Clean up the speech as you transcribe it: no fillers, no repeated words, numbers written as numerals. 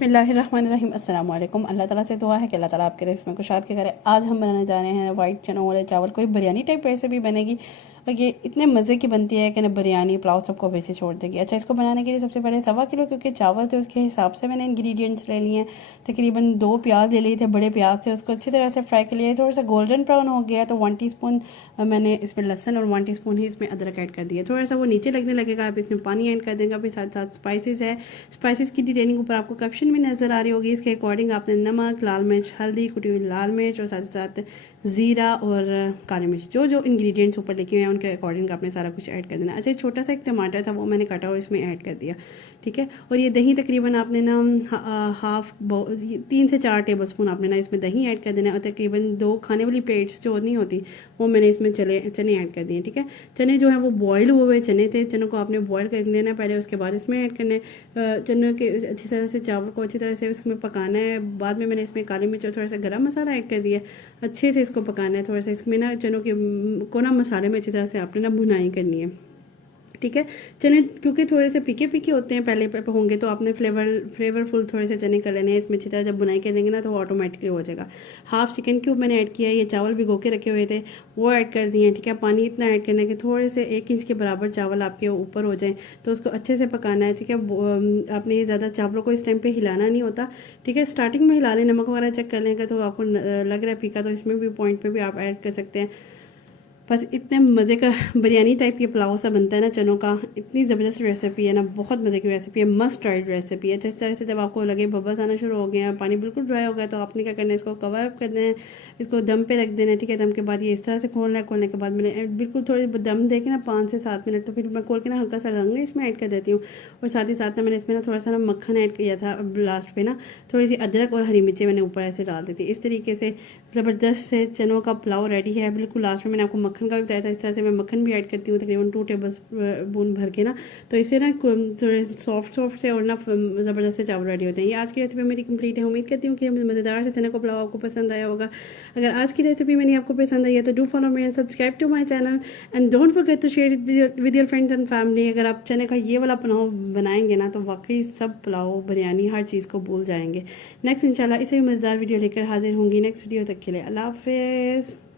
बिस्मिल्लाहिर्रहमानिर्रहीम अस्सलाम वालेकुम। अल्लाह ताला से दुआ है कि अल्लाह ताला आपके रिज़्क़ में कुशाद के करे। आज हम बनाने जा रहे हैं वाइट चनों वाले चावल। कोई बिरयानी टाइप रेसिपी बनेगी और ये इतने मज़े की बनती है कि ना बिरयानी पुलाव सबको पीछे छोड़ देगी। अच्छा, इसको बनाने के लिए सबसे पहले 1.25 किलो क्योंकि चावल थे उसके हिसाब से मैंने इंग्रेडिएंट्स ले लिए हैं। तकरीबन 2 प्याज ले लिए थे, बड़े प्याज थे, उसको अच्छी तरह से फ्राई कर लिया। थोड़ा सा गोल्डन ब्राउन हो गया तो 1 टीस्पून मैंने इसमें लहसुन और 1 टीस्पून ही इसमें अदरक ऐड कर दिया। थोड़ा सा वो नीचे लगने लगेगा, आप इसमें पानी ऐड कर देंगे। फिर साथ साथ स्पाइसेस है, स्पाइसेस की डिटेलिंग ऊपर आपको कैप्शन में नज़र आ रही होगी। इसके अकॉर्डिंग आपने नमक, लाल मिर्च, हल्दी, कुटी हुई लाल मिर्च और साथ साथ ज़ीरा और काली मिर्च, जो जो इंग्रेडिएंट्स ऊपर लिखे हुए हैं उनके अकॉर्डिंग आपने सारा कुछ ऐड कर देना। अच्छा, छोटा सा एक टमाटर था वो मैंने काटा और इसमें ऐड कर दिया, ठीक है। और ये दही तकरीबन आपने ना 3 से 4 टेबल स्पून आपने ना इसमें दही ऐड कर देना। और तकरीबन 2 खाने वाली प्लेट्स जो नहीं होती वो मैंने इसमें चने ऐड कर दिए, ठीक है। चने जो है वो बॉयल हुए हुए चने थे, चनों को आपने बॉयल कर लेना पहले, उसके बाद इसमें ऐड करने चनों के अच्छी तरह से चावल को अच्छी तरह से उसमें पकाना है। बाद में मैंने इसमें काली मिर्च और थोड़ा सा गरम मसाला ऐड कर दिया। अच्छे से इसको पकाना है, थोड़ा सा इसमें ना चनों के को ना मसाले में अच्छी तरह से आपने ना भुनाई करनी है, ठीक है। चने क्योंकि थोड़े से पीके पीके होते हैं पहले पे होंगे तो आपने फ्लेवरफुल थोड़े से चने कर लेने हैं। इसमें अच्छी तरह जब बुनाई करेंगे ना तो वो ऑटोमेटिकली हो जाएगा। हाफ चिकन क्यूब मैंने ऐड किया है। ये चावल भिगो के रखे हुए थे वो ऐड कर दिए हैं, ठीक है। पानी इतना ऐड करना है कि थोड़े से 1 इंच के बराबर चावल आपके ऊपर हो जाए, तो उसको अच्छे से पकाना है, ठीक है। आपने ये ज़्यादा चावलों को इस टाइम पर हिलाना नहीं होता, ठीक है। स्टार्टिंग में हिला लें, नमक वगैरह चेक कर लेंगे तो आपको लग रहा है फीका तो इसमें भी पॉइंट पर भी आप ऐड कर सकते हैं। बस इतने मज़े का बिरयानी टाइप ये पुलाव सा बनता है ना चनों का, इतनी ज़बरदस्त रेसिपी है ना, बहुत मज़े की रेसिपी है, मस्ट ट्राइड रेसिपी है। जिस तरह से जब आपको लगे बबल्स आना शुरू हो गए हैं, पानी बिल्कुल ड्राई हो गया, तो आपने क्या करना है, इसको कवर अप कर देना है, इसको दम पे रख देना है, ठीक है। दम के बाद ये इस तरह से खोलना है। खोलने के बाद मैंने बिल्कुल थोड़ी दम दे के ना 5 से 7 मिनट, तो फिर मैं खोल के ना हल्का सा रंग इसमें ऐड कर देती हूँ। और साथ ही साथ ना मैंने इसमें ना थोड़ा सा ना मक्खन ऐड किया था लास्ट पे ना, थोड़ी सी अदरक और हरी मिर्ची मैंने ऊपर ऐसे डाल दी थी। इस तरीके से ज़बरदस्त से चनों का पुलाव रेडी है। बिल्कुल लास्ट में मैंने आपको मक्खन का भी बताया था, इस तरह से मैं मक्खन भी ऐड करती हूँ तकरीबन 2 टेबल स्पून भर के ना, तो इससे ना थोड़े सॉफ्ट से और ना ज़बरदस्त से चावल रेडी होते हैं। ये आज की रेसिपी मेरी कंप्लीट है। उम्मीद करती हूँ कि मज़ेदार से चने का पुलाव आपको पसंद आया होगा। अगर आज की रेसिपी मैंने आपको पसंद आई है तो do follow me and subscribe to my channel and don't forget to share it with your friends and family. अगर आप चने का ये वाला पुलाव बनाएंगे ना तो वाकई सब पुलाव, बिरयानी, हर चीज़ को भूल जाएंगे। नेक्स्ट इंशाल्लाह इसे भी मज़ेदार वीडियो लेकर हाजिर होंगी। नेक्स्ट वीडियो तक के लिए अल्लाह हाफिज़।